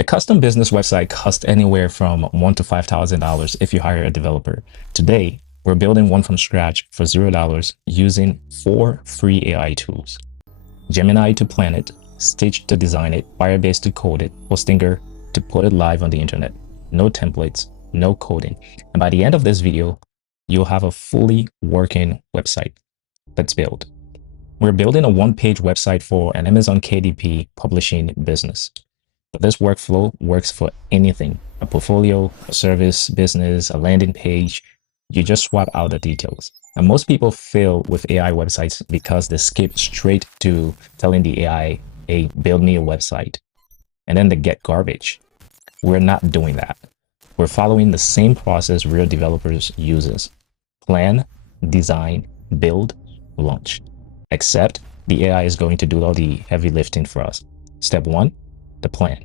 A custom business website costs anywhere from $1,000 to $5,000 if you hire a developer. Today, we're building one from scratch for $0 using 4 free AI tools. Gemini to plan it, Stitch to design it, Firebase to code it, Hostinger to put it live on the internet. No templates, no coding. And by the end of this video, you'll have a fully working website that's built. We're building a one-page website for an Amazon KDP publishing business. But this workflow works for anything, a portfolio, a service, business, a landing page. You just swap out the details. And most people fail with AI websites because they skip straight to telling the AI, hey, build me a website. And then they get garbage. We're not doing that. We're following the same process real developers uses. Plan, design, build, launch. Except the AI is going to do all the heavy lifting for us. Step 1, the plan.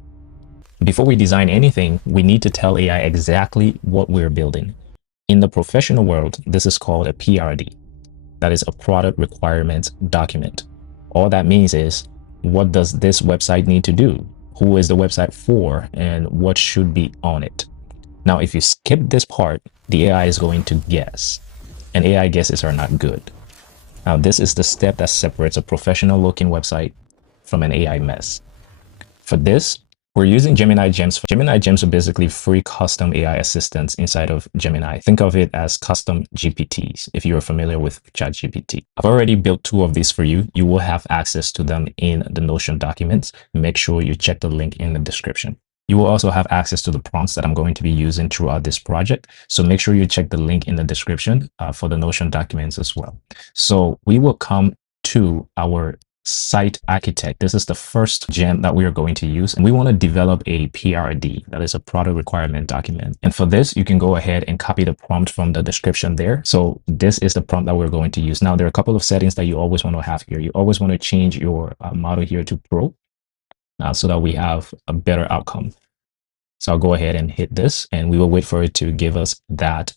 Before we design anything, we need to tell AI exactly what we're building. In the professional world, this is called a PRD. That is a product requirements document. All that means is, what does this website need to do? Who is the website for? And what should be on it? Now, if you skip this part, the AI is going to guess. And AI guesses are not good. Now, this is the step that separates a professional looking website from an AI mess. For this, we're using Gemini Gems. Gemini Gems are basically free custom AI assistants inside of Gemini. Think of it as custom GPTs if you're familiar with ChatGPT. I've already built 2 of these for you. You will have access to them in the Notion documents. Make sure you check the link in the description. You will also have access to the prompts that I'm going to be using throughout this project. So make sure you check the link in the description for the Notion documents as well. So we will come to our site architect. This is the first gem that we are going to use, and we want to develop a PRD, that is a product requirement document. And for this, you can go ahead and copy the prompt from the description there. So this is the prompt that we're going to use. Now, there are a couple of settings that you always want to have here. You always want to change your model here to Pro so that we have a better outcome. So I'll go ahead and hit this, and we will wait for it to give us that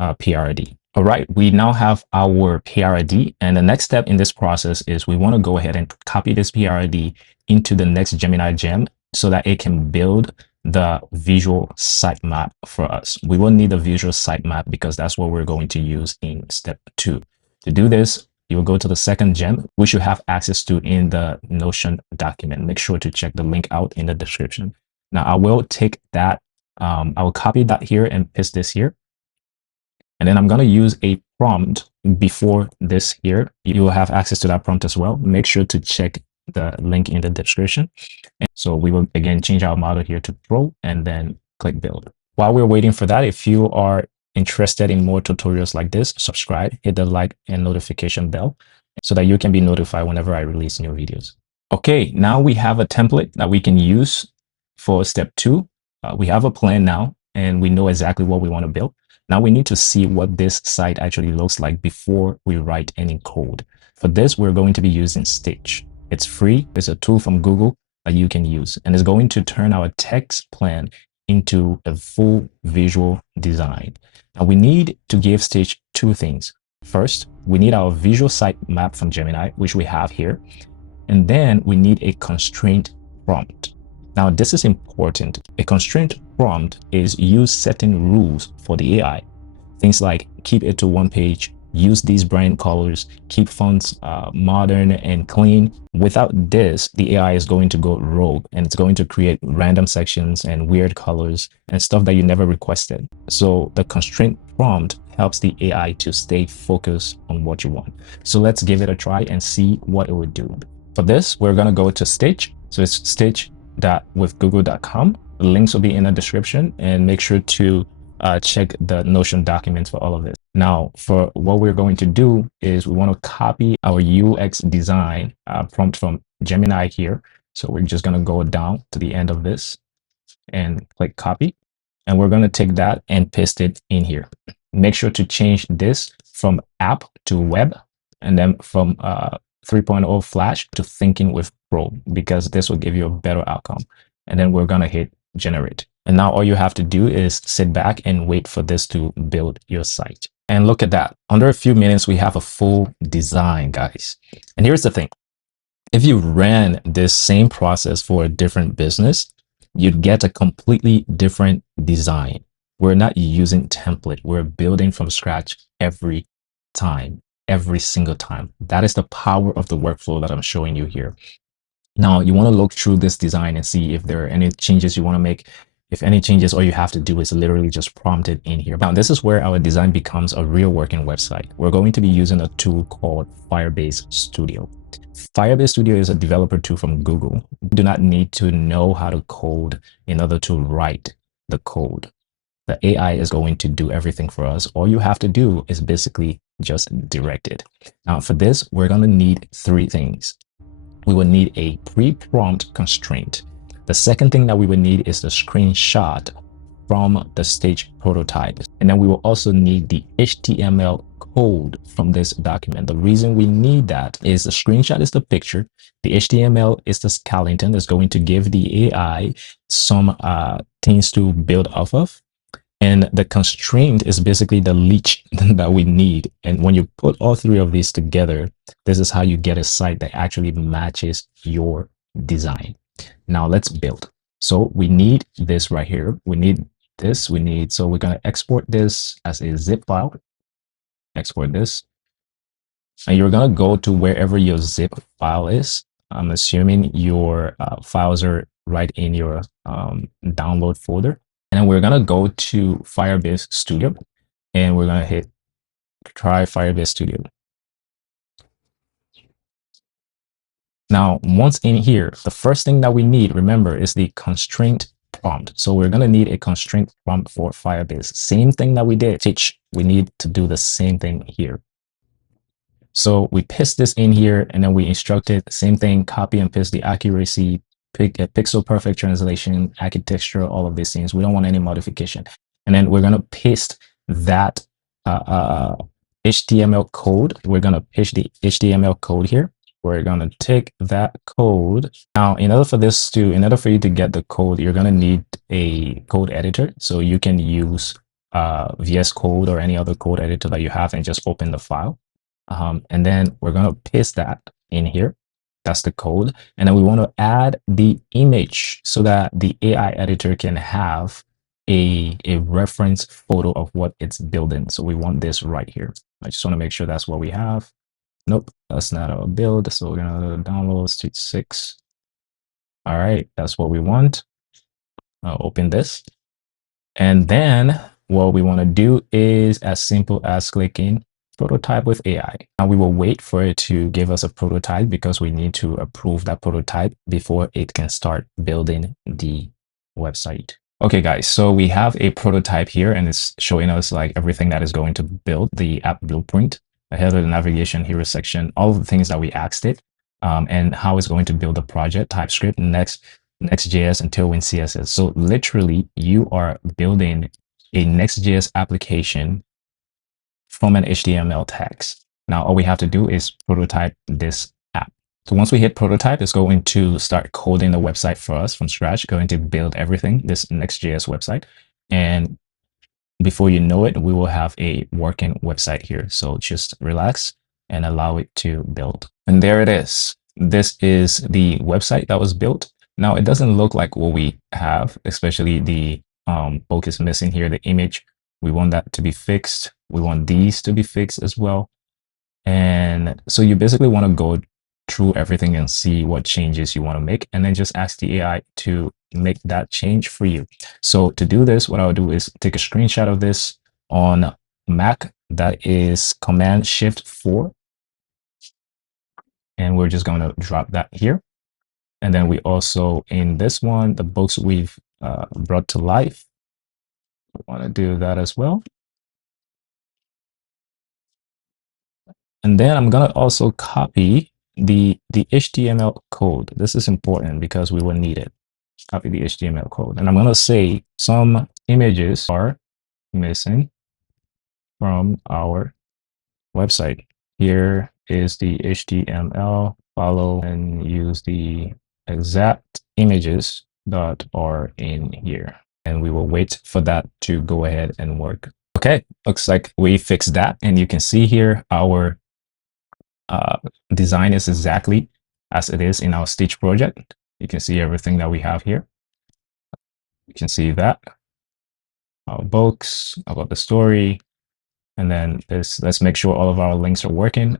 PRD. All right, we now have our PRD, and the next step in this process is we want to go ahead and copy this PRD into the next Gemini gem so that it can build the visual sitemap for us. We will need a visual sitemap because that's what we're going to use in step 2. To do this, you will go to the second gem, which you have access to in the Notion document. Make sure to check the link out in the description. Now, I will take that, I will copy that here and paste this here. And then I'm going to use a prompt before this here. You will have access to that prompt as well. Make sure to check the link in the description. And so we will again change our model here to Pro and then click build. While we're waiting for that, if you are interested in more tutorials like this, subscribe, hit the like and notification bell so that you can be notified whenever I release new videos. Okay, now we have a template that we can use for step 2. We have a plan now, and we know exactly what we want to build. Now we need to see what this site actually looks like before we write any code. For this, we're going to be using Stitch. It's free. It's a tool from Google that you can use, and it's going to turn our text plan into a full visual design. Now we need to give Stitch 2 things. First, we need our visual sitemap from Gemini, which we have here. And then we need a constraint prompt. Now, this is important. A constraint prompt is use certain rules for the AI. Things like keep it to 1 page, use these brand colors, keep fonts modern and clean. Without this, the AI is going to go rogue and it's going to create random sections and weird colors and stuff that you never requested. So the constraint prompt helps the AI to stay focused on what you want. So let's give it a try and see what it would do. For this, we're going to go to Stitch. So it's stitch.withgoogle.com. The links will be in the description, and make sure to check the Notion documents for all of this. Now, for what we're going to do is we want to copy our UX design prompt from Gemini here. So we're just going to go down to the end of this and click copy. And we're going to take that and paste it in here. Make sure to change this from app to web, and then from 3.0 Flash to thinking with Pro, because this will give you a better outcome. And then we're going to hit generate. And now all you have to do is sit back and wait for this to build your site. And look at that. Under a few minutes, we have a full design, guys. And here's the thing. If you ran this same process for a different business, you'd get a completely different design. We're not using template. We're building from scratch every time, every single time. That is the power of the workflow that I'm showing you here. Now, you want to look through this design and see if there are any changes you want to make. If any changes, all you have to do is literally just prompt it in here. Now, this is where our design becomes a real working website. We're going to be using a tool called Firebase Studio. Firebase Studio is a developer tool from Google. You do not need to know how to code in order to write the code. The AI is going to do everything for us. All you have to do is basically just direct it. Now, for this, we're going to need three things. We will need a pre-prompt constraint. The second thing that we will need is the screenshot from the stage prototype. And then we will also need the HTML code from this document. The reason we need that is the screenshot is the picture. The HTML is the skeleton that's going to give the AI some things to build off of. And the constraint is basically the leech that we need. And when you put all three of these together, this is how you get a site that actually matches your design. Now let's build. So we need this right here. We need this. So we're going to export this as a zip file. Export this. And you're going to go to wherever your zip file is. I'm assuming your files are right in your download folder. And then we're going to go to Firebase Studio and we're going to hit try Firebase Studio. Now, once in here, the first thing that we need, remember, is the constraint prompt. So we're going to need a constraint prompt for Firebase. Same thing that we did. Teach. We need to do the same thing here. So we paste this in here and then we instructed the same thing, copy and paste the accuracy, pick a pixel perfect translation, architecture, all of these things. We don't want any modification. And then we're going to paste that HTML code. We're going to paste the HTML code here. We're going to take that code. Now, in order for you to get the code, you're going to need a code editor. So you can use VS Code or any other code editor that you have and just open the file. And then we're going to paste that in here. That's the code. And then we want to add the image so that the AI editor can have a reference photo of what it's building. So we want this right here. I just want to make sure that's what we have. Nope, that's not our build. So we're going to download stage 6. All right, that's what we want. I'll open this. And then what we want to do is as simple as clicking prototype with AI. Now we will wait for it to give us a prototype because we need to approve that prototype before it can start building the website. Okay, guys, so we have a prototype here and it's showing us like everything that is going to build the app blueprint, the header, the navigation, hero section, all of the things that we asked it, and how it's going to build the project, TypeScript, Next.js, and Tailwind CSS. So literally you are building a Next.js application from an HTML text. Now, all we have to do is prototype this app. So once we hit prototype, it's going to start coding the website for us from scratch, going to build everything, this Next.js website. And before you know it, we will have a working website here. So just relax and allow it to build. And there it is. This is the website that was built. Now, it doesn't look like what we have, especially the bulk is missing here, the image. We want that to be fixed. We want these to be fixed as well. And so you basically want to go through everything and see what changes you want to make, and then just ask the AI to make that change for you. So to do this, what I'll do is take a screenshot of this on Mac. That is Command-Shift-4. And we're just going to drop that here. And then we also, in this one, the books we've brought to life, we want to do that as well. And then I'm going to also copy the HTML code. This is important because we will need it. Copy the HTML code. And I'm going to say some images are missing from our website. Here is the HTML, follow and use the exact images that are in here. And we will wait for that to go ahead and work. Okay, looks like we fixed that. And you can see here our design is exactly as it is in our Stitch project. You can see everything that we have here. You can see that our books, about the story, and then this. Let's make sure all of our links are working.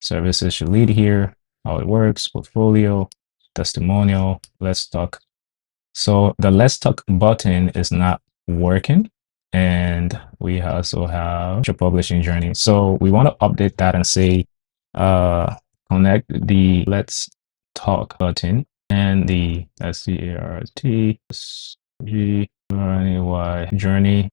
Services should lead here. How it works, portfolio, testimonial, let's talk. So the let's talk button is not working. And we also have your publishing journey. So we want to update that and say, connect the let's talk button and the SCART journey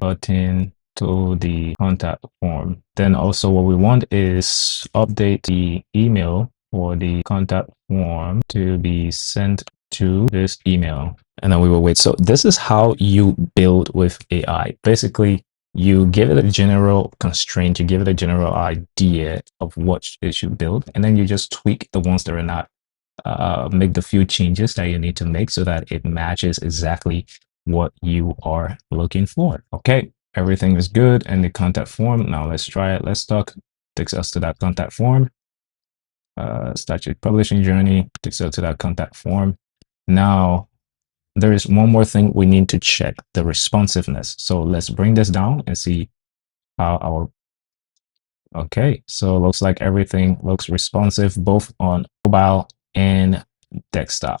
button to the contact form. Then also what we want is update the email for the contact form to be sent to this email. And then we will wait. So this is how you build with AI. Basically, you give it a general constraint, you give it a general idea of what it should build, and then you just tweak the ones that are not, make the few changes that you need to make so that it matches exactly what you are looking for. Okay, everything is good in the contact form. Now let's try it. Let's talk. Takes us to that contact form. Start your publishing journey. Takes us to that contact form. Now there is one more thing we need to check, the responsiveness. So let's bring this down and see how our, okay, so it looks like everything looks responsive both on mobile and desktop.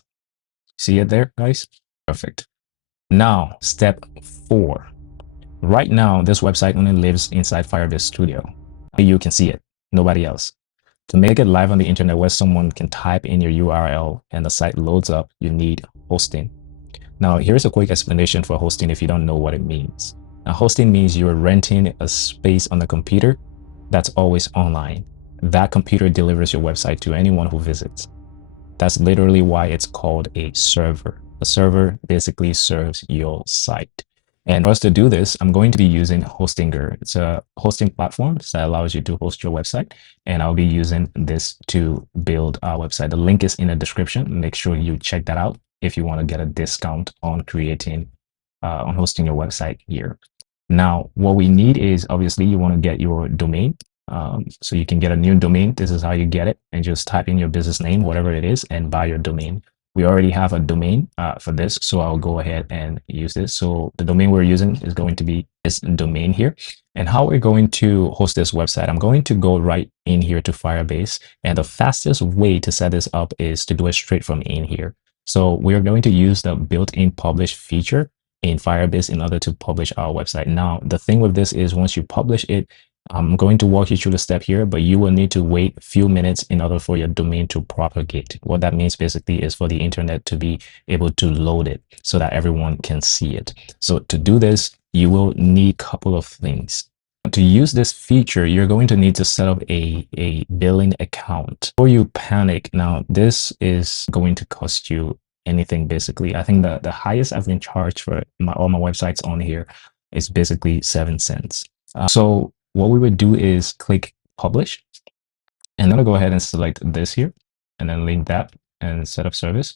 See it there, guys? Perfect. Now, step 4. Right now, this website only lives inside Firebase Studio. You can see it, nobody else. To make it live on the internet where someone can type in your URL and the site loads up, you need hosting. Now, here's a quick explanation for hosting if you don't know what it means. Now, hosting means you're renting a space on the computer that's always online. That computer delivers your website to anyone who visits. That's literally why it's called a server. A server basically serves your site. And for us to do this, I'm going to be using Hostinger. It's a hosting platform that allows you to host your website. And I'll be using this to build our website. The link is in the description. Make sure you check that out if you want to get a discount on creating, on hosting your website here. Now, what we need is obviously you want to get your domain. So you can get a new domain. This is how you get it, and just type in your business name, whatever it is, and buy your domain. We already have a domain for this, so I'll go ahead and use this. So the domain we're using is going to be this domain here. And how we're going to host this website, I'm going to go right in here to Firebase. And the fastest way to set this up is to do it straight from in here. So we're going to use the built-in publish feature in Firebase in order to publish our website. Now, the thing with this is once you publish it, I'm going to walk you through the step here, but you will need to wait a few minutes in order for your domain to propagate. What that means basically is for the internet to be able to load it so that everyone can see it. So to do this, you will need a couple of things. To use this feature, you're going to need to set up a billing account. Before you panic, now this is going to cost you anything basically. I think the highest I've been charged for all my websites on here is basically 7 cents. So what we would do is click publish, and I'm gonna go ahead and select this here and then link that and set up service.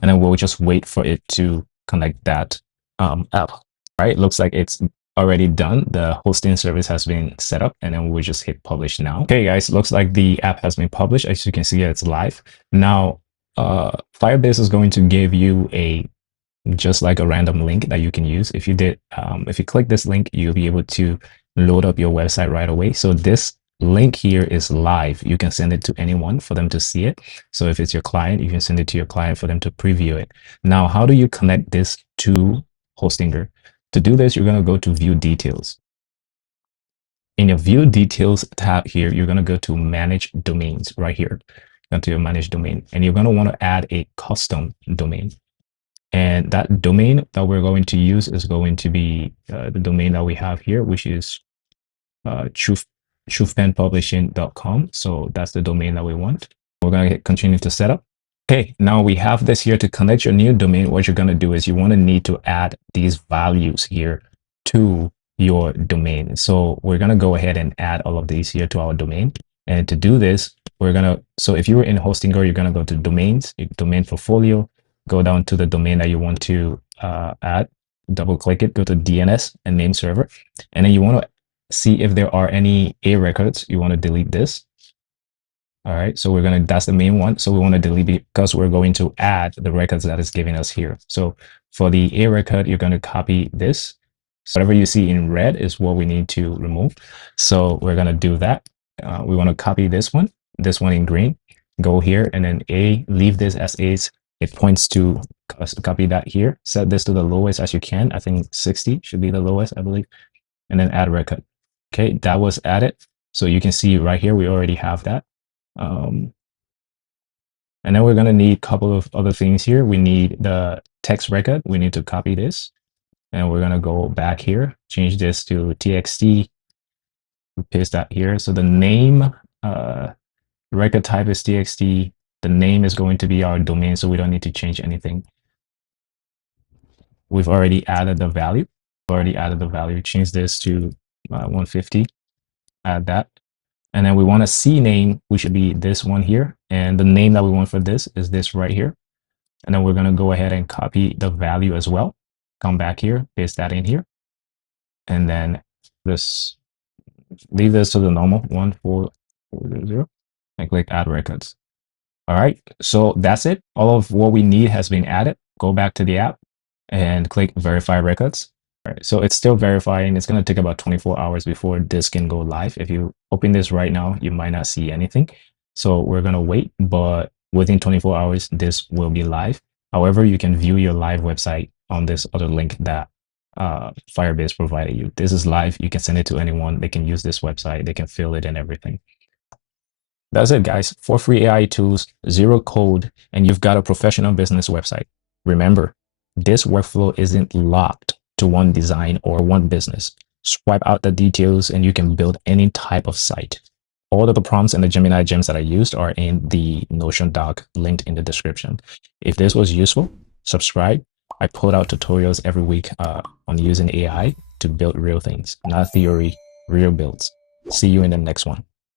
And then we'll just wait for it to connect that app, right? Looks like it's already done. The hosting service has been set up, and then we'll just hit publish now. Okay, guys, looks like the app has been published. As you can see, it's live. Now, Firebase is going to give you just like a random link that you can use. If you click this link, you'll be able to load up your website right away. So this link here is live. You can send it to anyone for them to see it. So if it's your client, you can send it to your client for them to preview it. Now, how do you connect this to Hostinger? To do this, you're going to go to view details. In your view details tab here, you're going to go to manage domains right here. Go to your manage domain, and you're going to want to add a custom domain. And that domain that we're going to use is going to be the domain that we have here, which is truthpenpublishing.com. So that's the domain that we want. We're going to continue to set up. Okay, now we have this here to connect your new domain. What you're going to do is you want to need to add these values here to your domain. So we're going to go ahead and add all of these here to our domain. And to do this, so if you were in Hostinger, you're going to go to domains, domain portfolio, go down to the domain that you want to add, double click it, go to DNS and name server. And then you want to see if there are any A records. You want to delete this. All right, so that's the main one. So we want to delete it because we're going to add the records that is giving us here. So for the A record, you're going to copy this. So whatever you see in red is what we need to remove. So we're going to do that. We want to copy this one in green, go here, and then A, leave this as is. It points to copy that here. Set this to the lowest as you can. I think 60 should be the lowest, I believe. And then add record. Okay, that was added. So you can see right here, we already have that. And then we're going to need a couple of other things here. We need the text record. We need to copy this. And we're going to go back here, change this to txt, paste that here. So the name, record type is txt. The name is going to be our domain, so we don't need to change anything. We've already added the value. Change this to 150. Add that. And then we want a CNAME, which should be this one here. And the name that we want for this is this right here. And then we're going to go ahead and copy the value as well. Come back here, paste that in here. And then just leave this to the normal 14400 and click add records. All right, so that's it. All of what we need has been added. Go back to the app and click verify records. All right, so it's still verifying. It's going to take about 24 hours before this can go live. If you open this right now, you might not see anything. So we're going to wait, but within 24 hours, this will be live. However, you can view your live website on this other link that Firebase provided you. This is live. You can send it to anyone. They can use this website. They can fill it and everything. That's it, guys. 4 free AI tools, 0 code, and you've got a professional business website. Remember, this workflow isn't locked to one design or one business. Swipe out the details and you can build any type of site. All of the prompts and the Gemini gems that I used are in the Notion doc linked in the description. If this was useful, subscribe. I put out tutorials every week on using AI to build real things, not theory, real builds. See you in the next one.